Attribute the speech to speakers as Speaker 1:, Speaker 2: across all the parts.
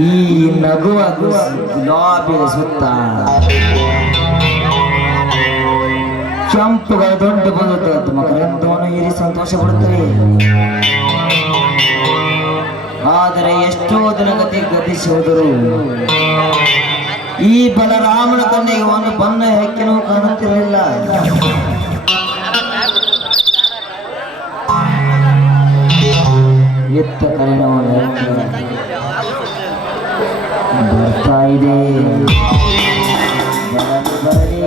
Speaker 1: ಈ ನಗುವ ಗುಲಾಬಿಯ ಸುತ್ತ. ಕೆಂಪುಗಳ ದೊಡ್ಡ ಬಂದು ಮಕರಂದವನ್ನು ಇರಿ ಸಂತೋಷ ಪಡುತ್ತವೆ ಆದರೆ ಎಷ್ಟೋ ದಿನಗತಿ ಗತಿಸಿ ಈ ಬಲರಾಮನ ತಂದೆಗೆ ಒಂದು ಬಣ್ಣ ಹೆಕ್ಕಿನೂ ಕಾಣುತ್ತಿರಲಿಲ್ಲ. ಎತ್ತ ಕರೆಣವನ್ನು ಬರ್ತಾ ಇದೆ. ಬರಲಿ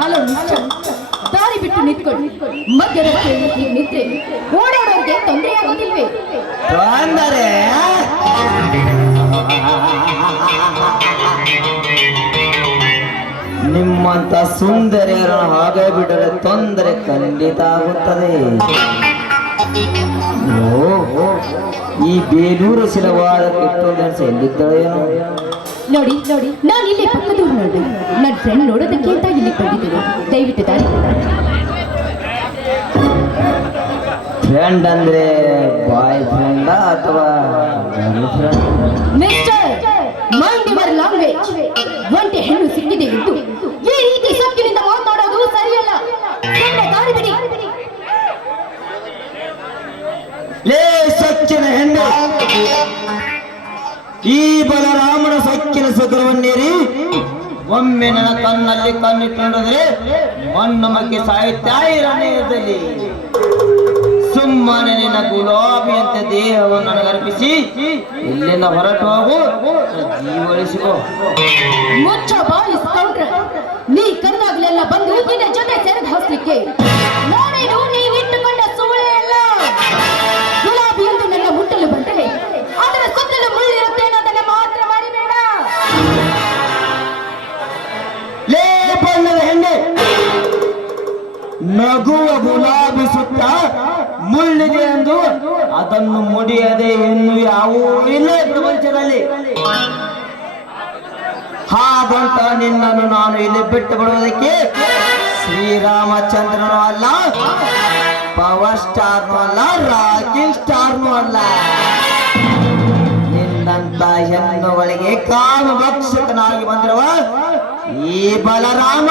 Speaker 2: ಹಲೋ ದಾರಿ ಬಿಟ್ಟು ನಿಂತ್ಕೊಳ್ಳಿ. ಮಧ್ಯ ರಸ್ತೆಯಲ್ಲಿ ಹೀಗೆ ನಿಂತ್ರೆ ಓಡಾಡೋರಿಗೆ ತೊಂದರೆ ಆಗೋದಿಲ್ವೇ
Speaker 1: ತೊಂದರೆ ನಿಮ್ಮಂತ ಸುಂದರಿಯರನ್ನು ಹಾಗೆ ಬಿಡಲು ತೊಂದರೆ ಖಂಡಿತ ಆಗುತ್ತದೆ ಈ ಬೇಲೂರು ಶಿಲವಾದ ಕಿತ್ತೋದನ್ಸ ಎಲ್ಲಿದ್ದಾಳೇನೋ
Speaker 2: ನೋಡಿ ನೋಡಿ ನಾನು ಇಲ್ಲಿ ಪಕ್ಕದೂರು ನೋಡಿ ನನ್ನ ಫ್ರೆಂಡ್ ನೋಡೋದಕ್ಕೆ ಅಂತ ಇಲ್ಲಿ ಬಂದಿದ್ದೀನಿ. ದಯವಿಟ್ಟು ದಾರಿ.
Speaker 1: ಫ್ರೆಂಡ್ ಅಂದ್ರೆ ಬಾಯ್ ಫ್ರೆಂಡ್ ಅಥವಾ
Speaker 2: ಮಿಸ್ಟರ್ ಮೈಂಡ್ ಯುವರ್ ಲ್ಯಾಂಗ್ವೇಜ್ ಒಂಟೆ ಹೆಣ್ಣು ಸಿಕ್ಕಿದೆ ಎಂದು ಈ
Speaker 1: ಬಲರಾಮನ ಸಕ್ಕಿನ ಸುಗ್ರವನ್ನೇರಿ ಒಮ್ಮೆ ನನ್ನ ಕಣ್ಣಲ್ಲಿ ಕಣ್ಣಿಟ್ಟುಕೊಂಡ್ರೆ ಮಣ್ಣು ಮಕ್ಕಿ ರಣಯದಲ್ಲಿ ಸುಮ್ಮನೆ ನಿನ್ನ ಗುಲಾಬಿ ಅಂತ ದೇಹವನ್ನು ನನಗರ್ಪಿಸಿ ಇಲ್ಲಿಂದ ಹೊರಟು ಹೋಗು ಜೀವ ಉಳಿಸಿಕೋ ಅದನ್ನು ಮುಡಿಯದೆ ಇನ್ನು ಯಾವೂ ಇಲ್ಲ ಪ್ರಪಂಚದಲ್ಲಿ. ಹಾಗಂತ ನಿನ್ನನ್ನು ನಾನು ಇಲ್ಲಿ ಬಿಟ್ಟು ಬಿಡುವುದಕ್ಕೆ ಶ್ರೀರಾಮಚಂದ್ರನು ಅಲ್ಲ ಪವರ್ ಸ್ಟಾರ್ನು ಅಲ್ಲ, ರಾಕಿಂಗ್ ಸ್ಟಾರ್ನು ಅಲ್ಲ. ನಿನ್ನಂತ ಹೆಣ್ಣುಗಳಿಗೆ ಕಾಮ ಭಕ್ಷಕನಾಗಿ ಬಂದಿರುವ ಈ ಬಲರಾಮ.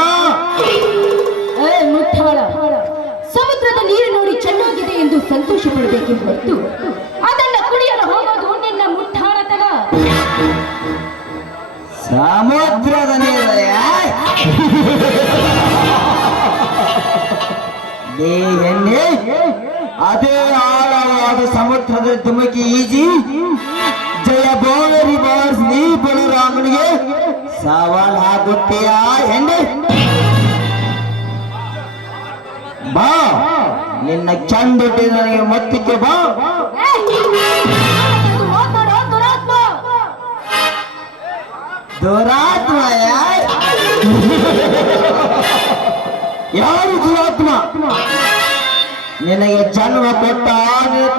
Speaker 2: ಸಮುದ್ರದ ನೀರು ನೋಡಿ ಚೆನ್ನಾಗಿದೆ. ಎಂದು ಸಂತೋಷ ಪಡಬೇಕೆ ಹೊರತು ಅದನ್ನ ಕುಡಿಯಲು ಹೋಗೋದು ನಿನ್ನ ಮುಟ್ಟಾಣತನ
Speaker 1: ಸಮುದ್ರದ ಲೇ ಅದೇ ಆಳವಾದ ಸಮುದ್ರದ ತುಮಕಿ ಈಜಿ, ಜಯ ಬೋರಿ ಬಾರ್ಸ್ ನೀ ಬಲರಾಮನಿಗೆ ಸವಾಲ್ ಹಾಕುತ್ತೀಯಾ ಹೆಣ್ಣೆ? ಬಾ! ನಿನ್ನ ಚಂದ ನನಗೆ ಮತ್ತಿಕೆ ಬಾ.
Speaker 2: ದುರಾತ್ಮ
Speaker 1: ಯಾರು ದುರಾತ್ಮ? ನಿನಗೆ ಜನ್ಮ ಕೊಟ್ಟ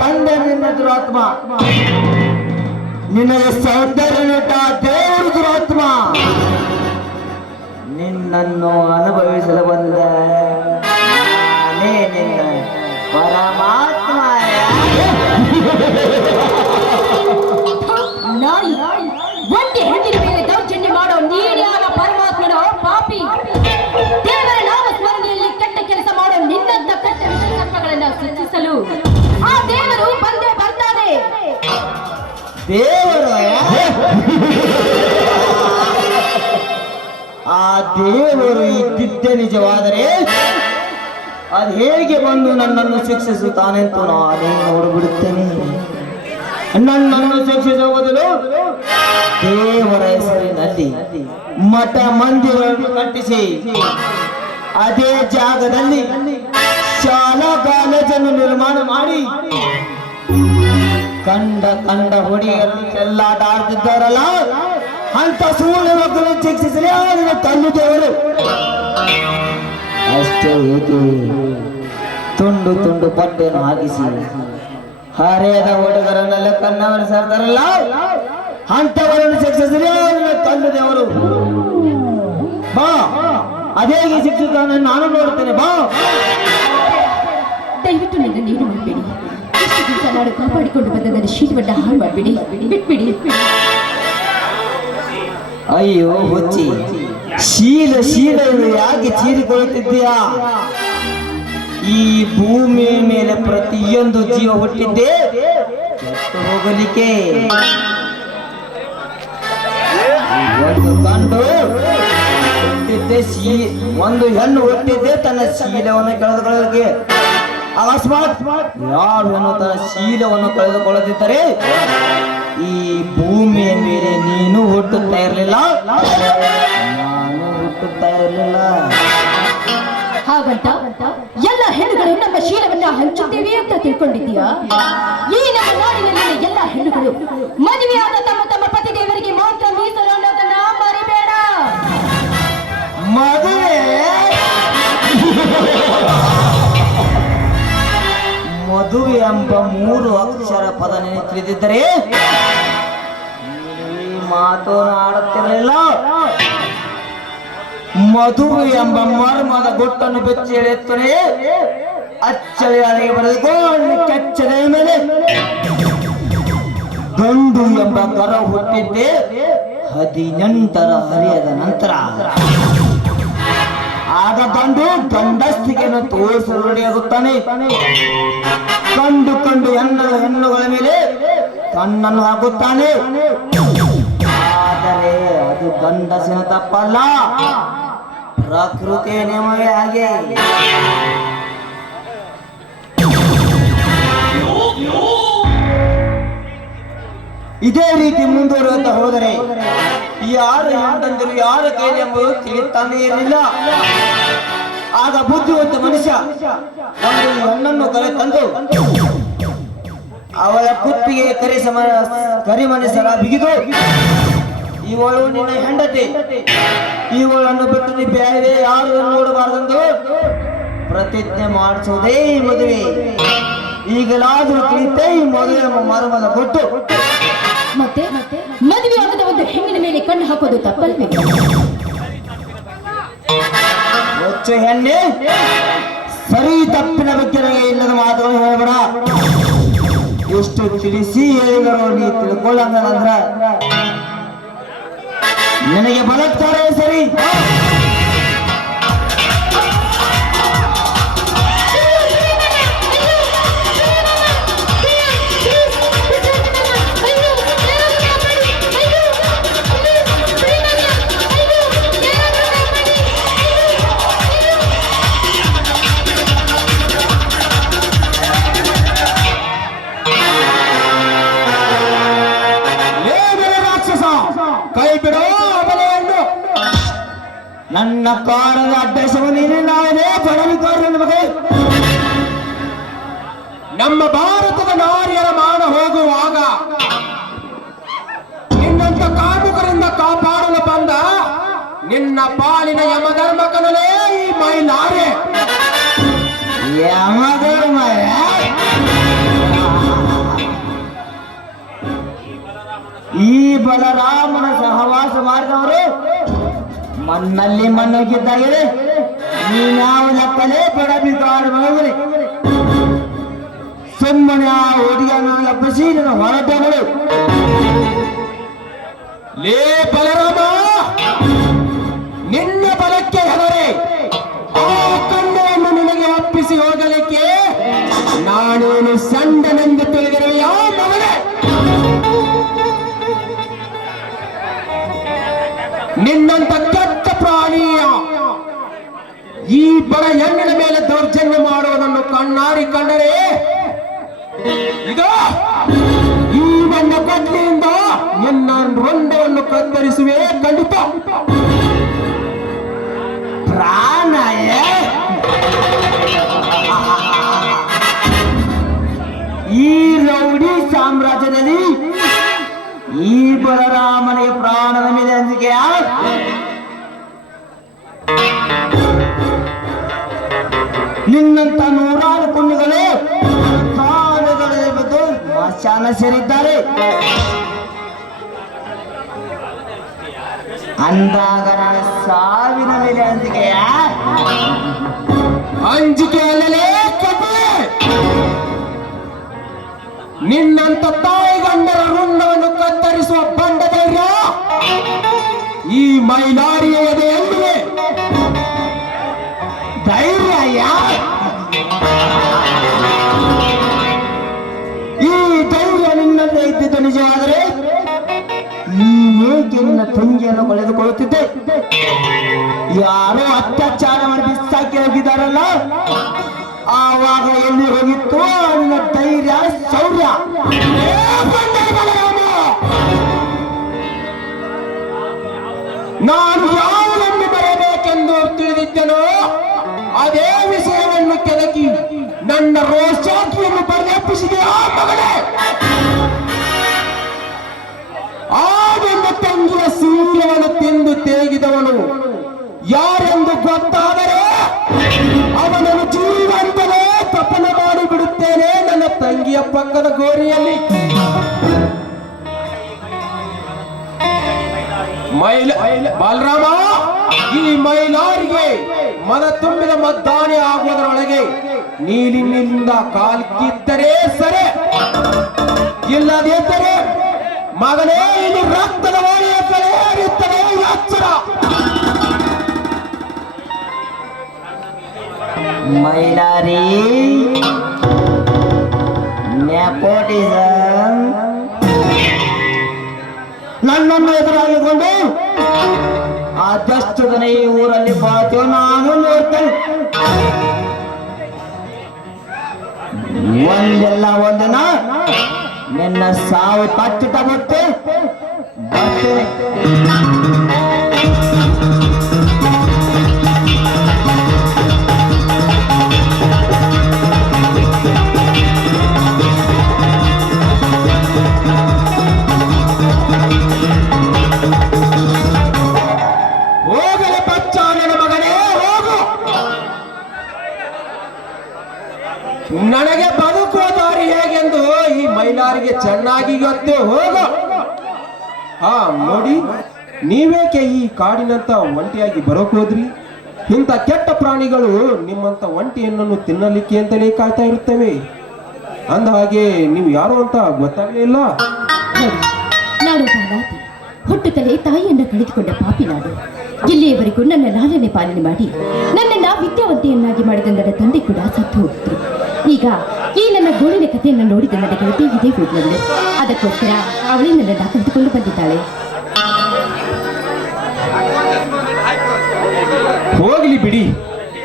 Speaker 1: ತಂದೆ ನಿನ್ನ ದುರಾತ್ಮ. ನಿನಗೆ ಸೌಂದರ್ಯ ನಟ ದೇವರು ದುರಾತ್ಮ. ನಿನ್ನನ್ನು ಅನುಭವಿಸಲು ಬಂದ. ಪರಮಾತ್ಮ
Speaker 2: ನಾಯಿ ಒಂದೇ ಹೆಣ್ಣಿನ ಮೇಲೆ ದೌರ್ಜನ್ಯ ಮಾಡೋ ನೀಡ್ಯಾವ ಪರಮಾತ್ಮನ ಪಾಪಿ. ದೇವರ ನಾಮ ಸ್ಮರಣೆಯಲ್ಲಿ ಕೆಟ್ಟ ಕೆಲಸ ಮಾಡೋ ನಿನ್ನಂತ ಕೆಟ್ಟ ವಿಷಯಗಳನ್ನು ಸೃಷ್ಟಿಸಲು ಆ ದೇವರು ಬಂದೇ ಬರ್ತಾನೆ.
Speaker 1: ದೇವರು ಆ ದೇವರು ಇದ್ದಿದ್ದೇ ನಿಜವಾದರೆ ಅದು ಹೇಗೆ ಬಂದು ನನ್ನನ್ನು ಶಿಕ್ಷಿಸುತ್ತಾನೆಂತು ನಾನೇ ನೋಡಿಬಿಡುತ್ತೇನೆ. ನನ್ನನ್ನು ಶಿಕ್ಷಿಸುವ ಬದಲು ದೇವರ ಹೆಸರಿನಲ್ಲಿ ಮಠ ಮಂದಿರವನ್ನು ಕಟ್ಟಿಸಿ, ಅದೇ ಜಾಗದಲ್ಲಿ ಶಾಲಾ ಕಾಲೇಜನ್ನು ನಿರ್ಮಾಣ ಮಾಡಿ, ಕಂಡ ಕಂಡ ಹುಡುಗಿಯರು ಚೆಲ್ಲಾಟ ಆಡ್ತಿದ್ದಾರಲ್ಲ? ಅಂತ ಸುಳ್ಳು ಮಕ್ಕಳನ್ನು ಶಿಕ್ಷಿಸಲಿ ತಂದು ಅಷ್ಟೇ ಏಕೆ ತುಂಡು ತುಂಡು ಬಟ್ಟೆಯನ್ನು ಹಾಕಿಸಿ. ಹರೆಯದ ಹುಡುಗರನ್ನೆಲ್ಲ ಕಣ್ಣವನ್ನು ಸರ್ತಾರಲ್ಲ? ಅಂತವರನ್ನು ಅವರನ್ನು ತಂದಿದ್ದವರು ಬಾ. ಅದೇ ಶಿಕ್ಷಿತಾನ ನಾನು ನೋಡ್ತೇನೆ ಬಾ.
Speaker 2: ದಯವಿಟ್ಟು ನನ್ನ ನೀನು ಮಾಡಬೇಡಿ. ಇಷ್ಟು ದಿವಸ ನಾಡು ಕಾಪಾಡಿಕೊಂಡು ಬಂದ ನನ್ನ ಶೀಲವನ್ನ ಹಾಳು ಮಾಡಬೇಡಿ. ಬಿಟ್ಬಿಡಿ.
Speaker 1: ಅಯ್ಯೋ ಹುಚ್ಚಿ. ಶೀಲ ಶೀಲ ಯಾಕೆ ಚೀರಿಕೊಳ್ಳುತ್ತಿದ್ದೀಯಾ ಈ ಭೂಮಿಯ ಮೇಲೆ ಪ್ರತಿಯೊಂದು ಜೀವ ಹುಟ್ಟಿದ್ದೆ ಹೋಗಲಿಕ್ಕೆ. ಒಂದು ಹುಟ್ಟಿದ್ದೆ ಶೀ, ಒಂದು ಹೆಣ್ಣು ಹುಟ್ಟಿದ್ದೆ ತನ್ನ ಶೀಲವನ್ನು ಕಳೆದುಕೊಳ್ಳಲಿಕ್ಕೆ. ಅಕಸ್ಮಾತ್ ಯಾರು ಹೆಣ್ಣು ತನ್ನ ಶೀಲವನ್ನು ಕಳೆದುಕೊಳ್ಳದಿದ್ದರೆ ಈ ಭೂಮಿಯ ಮೇಲೆ ನೀನು ಹುಟ್ಟುತ್ತಾ ಇರಲಿಲ್ಲ. ನಾನು ಹುಟ್ಟುತ್ತಾ ಇರಲಿಲ್ಲ
Speaker 2: ಹಾಗಂತ ಎಲ್ಲ ಹೆಣ್ಣುಗಳು ನಮ್ಮ ಶೀಲವನ್ನ ಹಂಚುತ್ತೇವೆ ಅಂತ ತಿಳ್ಕೊಂಡಿದ್ದೀಯಾ? ಈ ನಮ್ಮ ನಾಡಿನಲ್ಲಿ ಎಲ್ಲ ಹೆಣ್ಣುಗಳು ಮದುವೆಯಾದ ತಮ್ಮ ತಮ್ಮ ಪತಿ ದೇವರಿಗೆ ಮಾತ್ರ ಮೀಸಲು ಅನ್ನೋದನ್ನ ಮರಿಬೇಡ.
Speaker 1: ಮದುವೆ? ಮದುವೆ ಎಂಬ ಮೂರು ಅಕ್ಷರ ಪದ ನೆನೆ ತಿಳಿದಿದ್ದರೆ ನೀನು ಮದುವೆ ಎಂಬ ಮರ್ಮದ ಗುಟ್ಟನ್ನು ಬೆಚ್ಚಿ ಎಳೆಯುತ್ತಲೇ ಅಚ್ಚಳಿ ಅಲೆಗೆ ಬರೆದುಕೊಂಡು ಕೆಚ್ಚದ ಮೇಲೆ ಗಂಡು ಎಂಬ ಕರ ಹುಟ್ಟಿದ್ದೆ ಹದಿನೆಂಟರ ಹರಿಯದ ನಂತರ. ಆಗ ಗಂಡು ಗಂಡಸ್ತಿಗೆಯನ್ನು ತೋರಿಸಲು ರೆಡಿಯಾಗುತ್ತಾನೆ. ಕಂಡು ಕಂಡು ಹೆಣ್ಣು ಹೆಣ್ಣುಗಳ ಮೇಲೆ ಕಣ್ಣನ್ನು ಹಾಕುತ್ತಾನೆ. ಆದರೆ ಅದು ಗಂಡಸಿನ ತಪ್ಪಲ್ಲ. ಪ್ರಕೃತಿಯ ನಿಯಮವೇ ಹಾಗೆ ಇದೇ ರೀತಿ ಮುಂದುವರಿಯುತ್ತಾ ಹೋದರೆ ಯಾರು ಯಾರಂದ್ರು ಯಾರು ಕೈಲಿ ಎಂಬುದು ತಿಳಿತಾನೇ ಇರಲಿಲ್ಲ. ಆಗ ಬುದ್ಧಿವಂತ ಮನುಷ್ಯ ಹೆಣ್ಣನ್ನು ಕರೆ ತಂದು ಅವಳ ಕುತ್ತಿಗೆ ಕರಿ ಸಮ ಕರಿಮನಸರ ಬಿಗಿದು ಇವಳು ನಿನ್ನ ಹೆಂಡತಿ. ಇವಳನ್ನು ಬಿಟ್ಟು ನೀ ಬೇರೆ ಯಾರು ನೋಡಬಾರದೆಂದು ಪ್ರತಿಜ್ಞೆ ಮಾಡಿಸೋದೇ ಮದುವೆ. ಈಗಲಾದರೂ ತಿಳಿತೆ ಈ ಮದುವೆ ಮರ್ಮದ ಕೊಟ್ಟು
Speaker 2: ಮತ್ತೆ? ಮದುವೆ ಆಗದ ಒಂದು ಹೆಣ್ಣಿನ ಮೇಲೆ ಕಣ್ಣು ಹಾಕೋದು ತಪ್ಪಲ್ವೇ?
Speaker 1: ಹೆಚ್ಚು ಹೆಣ್ಣೆ. ಸರಿ ತಪ್ಪಿನ ಬಗ್ಗೆ ನನಗೆ ಇಲ್ಲದ ಮಾತುಗಳು ಹೇಳಬೇಡ. ಎಷ್ಟು ತಿಳಿಸಿ ಹೇಳಿದರು ನೀ ತಿಳ್ಕೊಳ್ಳಂಗಂದ್ರ ನಿನಗೆ ಬಲಾತ್ಕಾರ ಸರಿ ಏನೇ ನನ್ನ ಕಾರದ ಅಡ್ಡಸವು ನೀನು ನಾನೇ ಬಡವಿಕಾರ ನಮಗೆ.
Speaker 3: ನಮ್ಮ ಭಾರತದ ನಾರಿಯರ ಮಾನ ಹೋಗುವಾಗ ನಿನ್ನಂತ ಕಾಮುಕರಿಂದ ಕಾಪಾಡಲು ಬಂದ ನಿನ್ನ ಪಾಲಿನ ಯಮಧರ್ಮ ಕನಲೇ ಈ ಮೈಲಾರೆ.
Speaker 1: ಯಮಧರ್ಮಯ ಈ ಬಲರಾಮನ ಸಹವಾಸ ಮಾಡಿದವರು ಮಣ್ಣಲ್ಲಿ ನೀ ನೀನ್ಯಾವ ಬಡ ಬಡಬಿಗಾರ ಮಗನೇ ಸುಮ್ಮನೆ ಆ ಹುಡುಗನ ನಾವು ನಿನ್ನ ಹೊರಟಗಳು
Speaker 3: ಲೇ ಬಲರಾಮ, ನಿನ್ನ ಬಲಕ್ಕೆ ಹೆದರೆ. ಆ ಕಣ್ಣನ್ನು ನಿನಗೆ ಒಪ್ಪಿಸಿ ಹೋಗಲಿಕ್ಕೆ ನಾನೇನು ಸಂಡನೆಂದು ತಿಳಿದಿರುವ ಮಗನೇ. ನಿನ್ನಂತ ಕೆಟ್ಟ ಈ ಬಡ ಹೆಣ್ಣಿನ ಮೇಲೆ ದೌರ್ಜನ್ಯ ಮಾಡುವುದನ್ನು ಕಣ್ಣಾರಿ ಕಂಡರೆ? ಇದು? ಈ ಒಂದು ಕಟ್ಲಿಯಿಂದ ನಿನ್ನ ರೊಂಡವನ್ನು ಕತ್ತರಿಸುವೆ ಖಂಡಿತ.
Speaker 1: ಪ್ರಾಣಯ ಈ ರೌಡಿ ಸಾಮ್ರಾಜ್ಯದಲ್ಲಿ ಈ ಬಲರಾಮನಿಗೆ ಪ್ರಾಣದ ಮೇಲೆ ನಿನ್ನಂತ ನೂರಾರು ಪುಣ್ಯಗಳು ಕಾಲುಗಳು ಮಶಾನ ಸೇರಿದ್ದಾರೆ. ಅಂದಾಗ ನಾನು ಸಾವಿನ ಮೇಲೆ ಅಂಜಿಕೆಯ
Speaker 3: ಅಂಜಿಕೆ ಅಲ್ಲಲೇ ನಿನ್ನಂತ ತಾಯಿ ಗಂಡರ ರುಂಡವನ್ನು ಕತ್ತರಿಸುವ ಬಂಡ ಈ ಮೈಲಾರಿಯ ಎದೆಯಲ್ಲಿದೆ
Speaker 1: ನಿಜವಾದರೆ ನೀನೇ ನಿನ್ನ ತಂಗಿಯನ್ನು ಕಳೆದುಕೊಳ್ಳುತ್ತಿದ್ದೆ. ಯಾರೋ ಅತ್ಯಾಚಾರ ಮಾಡಿ ಬಿಸಾಕಿ ಹೋಗಿದಾರಲ್ಲ ಆವಾಗ ಎಲ್ಲಿ ಹೋಗಿತ್ತು? ನಿನ್ನ ಧೈರ್ಯ, ಶೌರ್ಯ!
Speaker 3: ನಾನು ಯಾವುದನ್ನು ಬರಬೇಕೆಂದು ತಿಳಿದಿದ್ದೆನೋ ಅದೇ ವಿಷಯವನ್ನು ಕೆದಕಿ ನನ್ನ ರೋಷಾಕಿಯನ್ನು ಪರಿಣಪಿಸಿದೆ ಆ ಮಗಳೇ. ಸೂರ್ಯವನ್ನು ತೇಗಿದವನು ಯಾರೆಂದು ಗೊತ್ತಾದರೆ ಅವನನ್ನು ಜೀವಂತನೇ ತಪನ ಮಾಡಿ ಬಿಡುತ್ತೇನೆ ನನ್ನ ತಂಗಿಯ ಪಕ್ಕದ ಗೋರಿಯಲ್ಲಿ. ಮೈಲ ಬಾಲರಾಮ, ಈ ಮೈಲಾರಿಗೆ ಮನ ತುಂಬಿದ ಮದ್ದಾನೆ ಆಗುವುದರೊಳಗೆ ನೀಲಿನಿಂದ ಸರಿ. ಇಲ್ಲದೆ ಇಲ್ಲದಿದ್ದರೆ ಮಗನೇ ಇದು ರಕ್ತದ ವಾಣಿಯ ಕಡೆ ಹರಿಯುತ್ತದೆ ಎಚ್ಚರ
Speaker 1: ಮೈಲಾರಿ ನೆಪೋಟಿಸಂ. ನನ್ನನ್ನು ಎದುರಾಗಿಕೊಂಡು ಆದಷ್ಟು ಜನ ಈ ಊರಲ್ಲಿ ಬಾಳ್ತೇವೆ ನಾನು ನೋಡ್ತೇನೆ. ನಿನ್ನ ಸಾವು ತಟ್ಟಿಟ ಮತ್ತೆ ಬರ್ತೇನೆ
Speaker 3: ಹೋಗಲೆ ಬಚ್ಚ ನನ್ನ ಮಗನೇ ಹೋಗು ನನಗೆ ಬದುಕುವ ದಾರಿ ಹೇಗೆಂದು ಈ ಮೈಲಾರಿಗೆ ಚೆನ್ನಾಗಿ ಗೊತ್ತು ಹೋಗು. ಹಾ, ನೋಡಿ, ನೀವೇಕೆ ಈ ಕಾಡಿನಂತ ಒಂಟಿಯಾಗಿ ಬರೋಕ್ ಹೋದ್ರಿ? ಇಂಥ ಕೆಟ್ಟ ಪ್ರಾಣಿಗಳು ನಿಮ್ಮಂತ ಒಂಟಿಯನ್ನು ತಿನ್ನಲಿಕ್ಕೆ ಅಂತಲೇ ಕಾಯ್ತಾ ಇರುತ್ತವೆ. ಅಂದ ಹಾಗೆ ನೀವು ಯಾರು ಅಂತ ಗೊತ್ತಾಗ್ಲಿಲ್ಲ
Speaker 2: ಇಲ್ಲ. ಹುಟ್ಟುತ್ತಲೇ ತಾಯಿಯನ್ನ ಕಳೆದುಕೊಂಡ ಪಾಪಿ ನಾನು. ಇಲ್ಲಿಯವರೆಗೂ ನನ್ನ ಲಾಲನೆ ಪಾಲನೆ ಮಾಡಿ ನನ್ನನ್ನ ವಿದ್ಯಾವಂತೆಯನ್ನಾಗಿ ಮಾಡಿದ ನನ್ನ ತಂದೆ ಕೂಡ ಸತ್ತು ಹೋಗಿದ್ರು ಈಗ ಈ ನನ್ನ ಗೋಳಿನ ಕಥೆಯನ್ನು ನೋಡಿದ ನನ್ನ ಗೆಳತಿ ಇದೇ ಹೋಗ್ಲವಳು ಅದಕ್ಕೋಸ್ಕರ ಅವಳೇ ನನ್ನ ಕರೆದುಕೊಂಡು ಬಂದಿದ್ದಾಳೆ.
Speaker 3: ಹೋಗಲಿ ಬಿಡಿ.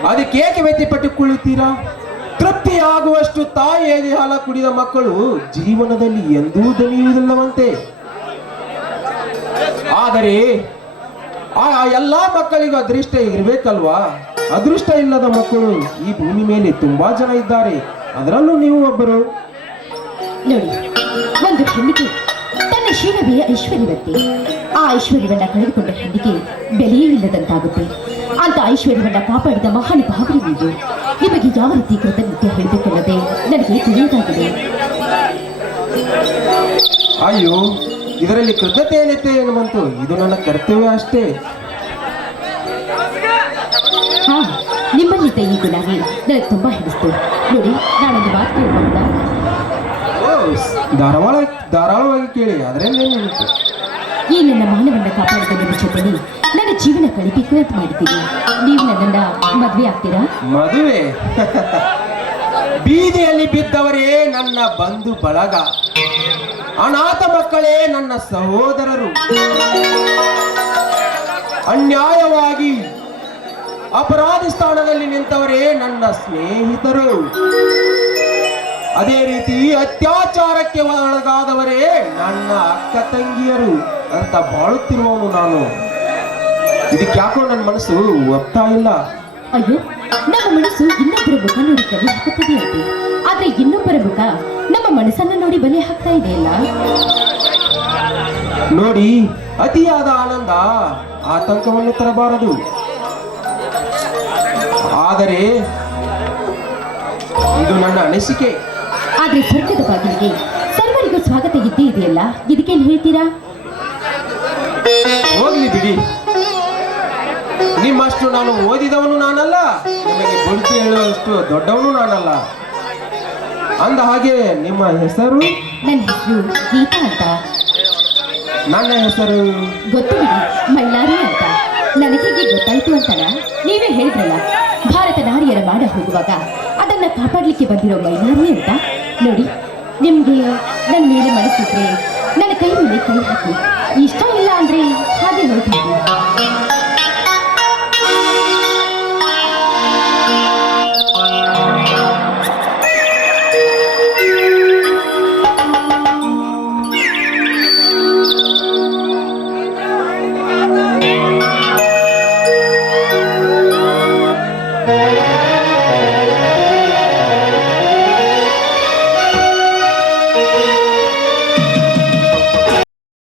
Speaker 3: ಅದಕ್ಕೇಕೆ ವ್ಯತಿಪಟ್ಟುಕೊಳ್ಳುತ್ತೀರಾ ತೃಪ್ತಿಯಾಗುವಷ್ಟು ತಾಯಿ ಎದೆ ಹಾಲ ಕುಡಿದ ಮಕ್ಕಳು ಜೀವನದಲ್ಲಿ ಎಂದೂ ದಣಿಯುವುದಿಲ್ಲವಂತೆ. ಆದರೆ ಆ ಎಲ್ಲಾ ಮಕ್ಕಳಿಗೂ ಅದೃಷ್ಟ ಇರಬೇಕಲ್ವಾ? ಅದೃಷ್ಟ ಇಲ್ಲದ ಮಕ್ಕಳು ಈ ಭೂಮಿ ಮೇಲೆ ತುಂಬಾ ಜನ ಇದ್ದಾರೆ. ಅದರಲ್ಲೂ ನೀವು ಒಬ್ಬರು.
Speaker 2: ನೋಡಿ ಒಂದು ಹೆಣ್ಣಿಗೆ ತನ್ನ ಶೀಲಭೆಯ ಐಶ್ವರ್ಯವತ್ತೆ ಆ ಐಶ್ವರ್ಯವನ್ನ ಕಳೆದುಕೊಂಡ ಹೆಣ್ಣಿಗೆ ಬೆಲೆಯೇ ಇಲ್ಲದಂತಾಗುತ್ತೆ. ಅಂತ ಐಶ್ವರ್ಯವನ್ನ ಕಾಪಾಡಿದ ಮಹಾನುಭಾವರು ನೀವು. ನಿಮಗೆ ಯಾವ ರೀತಿ ಕೃತಜ್ಞತೆ ಹೇಳಬೇಕೆನ್ನದೆ ನನಗೆ ತಿಳಿಯದಾಗಿದೆ
Speaker 3: ಅಯ್ಯೋ ಇದರಲ್ಲಿ ಕೃತಜ್ಞತೆ ಏನೈತೆ ಎನ್ನುವಂತು? ಇದು ನನ್ನ ಕರ್ತವ್ಯ ಅಷ್ಟೇ.
Speaker 2: ಹಾ ನಿಮ್ಮಲ್ಲಿದ್ದ ಈ ಗುಲಾಬಿ ನನಗೆ ತುಂಬಾ ಹಿಡಿಸ್ತು. ನೋಡಿ ನಾನೊಂದು ಮಾತು ಕೇಳಬಹುದಾ
Speaker 3: ಓ ಧಾರಾವಾಳ ಧಾರಾಳವಾಗಿ ಕೇಳಿ ಆದರೆ
Speaker 2: ಈ ನನ್ನ ಮಾನವನ್ನ ಕಾಪಾಡಿದ ನಿಮ್ಮ ಜೊತೆಲಿ ನನ್ನ ಜೀವನ ಕಳಿಬೇಕು ಅಂತ ಮಾಡಿದ್ದೀನಿ ನೀವು ನನ್ನನ್ನ ಮದುವೆ ಆಗ್ತೀರಾ?
Speaker 3: ಮದುವೆ? ಬೀದಿಯಲ್ಲಿ ಬಿದ್ದವರೇ ನನ್ನ ಬಂಧು ಬಳಗ. ಅನಾಥ ಮಕ್ಕಳೇ ನನ್ನ ಸಹೋದರರು. ಅನ್ಯಾಯವಾಗಿ ಅಪರಾಧಿ ಸ್ಥಾನದಲ್ಲಿ ನಿಂತವರೇ ನನ್ನ ಸ್ನೇಹಿತರು. ಅದೇ ರೀತಿ ಅತ್ಯಾಚಾರಕ್ಕೆ ಒಳಗಾದವರೇ ನನ್ನ ಅಕ್ಕ ತಂಗಿಯರು ಅಂತ ಬಾಳುತ್ತಿರುವವನು ನಾನು. ಇದಕ್ಕೆ ಯಾಕೋ ನನ್ನ ಮನಸ್ಸು ಒಪ್ತಾ ಇಲ್ಲ.
Speaker 2: ಅಯ್ಯೋ ನಮ್ಮ ಮನಸ್ಸು ಇನ್ನೊಬ್ಬರ ಮುಖ ನೋಡಿ ಬಲಿ ಹಾಕುತ್ತದೆ ಅಂತೆ ಆದ್ರೆ ಇನ್ನೊಬ್ಬರ ಮುಖ ನಮ್ಮ ಮನಸ್ಸನ್ನ ನೋಡಿ ಬಲಿ ಹಾಕ್ತಾ ಇದೆಯಲ್ಲ?
Speaker 3: ನೋಡಿ ಅತಿಯಾದ ಆನಂದ ಆತಂಕವನ್ನು ತರಬಾರದು. ಆದರೆ ಇದು ನನ್ನ ಅನಿಸಿಕೆ.
Speaker 2: ಆದ್ರೆ ಸ್ವರ್ಗದ ಬಾಗಿಲಿಗೆ ಸರ್ವರಿಗೂ ಸ್ವಾಗತ ಇದ್ದೇ ಇದೆಯಲ್ಲ? ಇದಕ್ಕೇನು ಹೇಳ್ತೀರಾ?
Speaker 3: ಹೋಗ್ಲಿ ಬಿಡಿ. ನಿಮ್ಮಷ್ಟು ನಾನು ಓದಿದವನು ನಾನಲ್ಲ. ನಿಮಗೆ ಬುದ್ಧಿ ಹೇಳುವಷ್ಟು ದೊಡ್ಡವನು ನಾನಲ್ಲ. ಅಂದ ಹಾಗೆ ನಿಮ್ಮ ಹೆಸರು?
Speaker 2: ನನ್ನ ಹೆಸರು ಗೀತಾ ಅಂತ.
Speaker 3: ನನ್ನ ಹೆಸರು?
Speaker 2: ಗೊತ್ತು ಬಿಡಿ ಮೈಲಾರಿ ಅಂತ. ನನಗೆ ಗೊತ್ತಾಯ್ತು ಅಂತಲ್ಲ ನೀವೇ ಹೇಳಿದ್ರಲ್ಲ. ನಾರಿಯರ ಮಾಡ ಹೋಗುವಾಗ ಅದನ್ನ ಕಾಪಾಡ್ಲಿಕ್ಕೆ ಬಂದಿರೋ ಮೈನಾರಿ ಅಂತ. ನೋಡಿ, ನಿಮ್ಗೆ ನನ್ನ ಮೇಲೆ ಮನಸ್ಸಿದ್ರೆ ನನ್ನ ಕೈ ಮೇಲೆ ಕೈ ಹಾಕಿ. ಇಷ್ಟ ಇಲ್ಲ ಅಂದ್ರೆ ಹಾಗೆ ನೋಡ್ತೀನಿ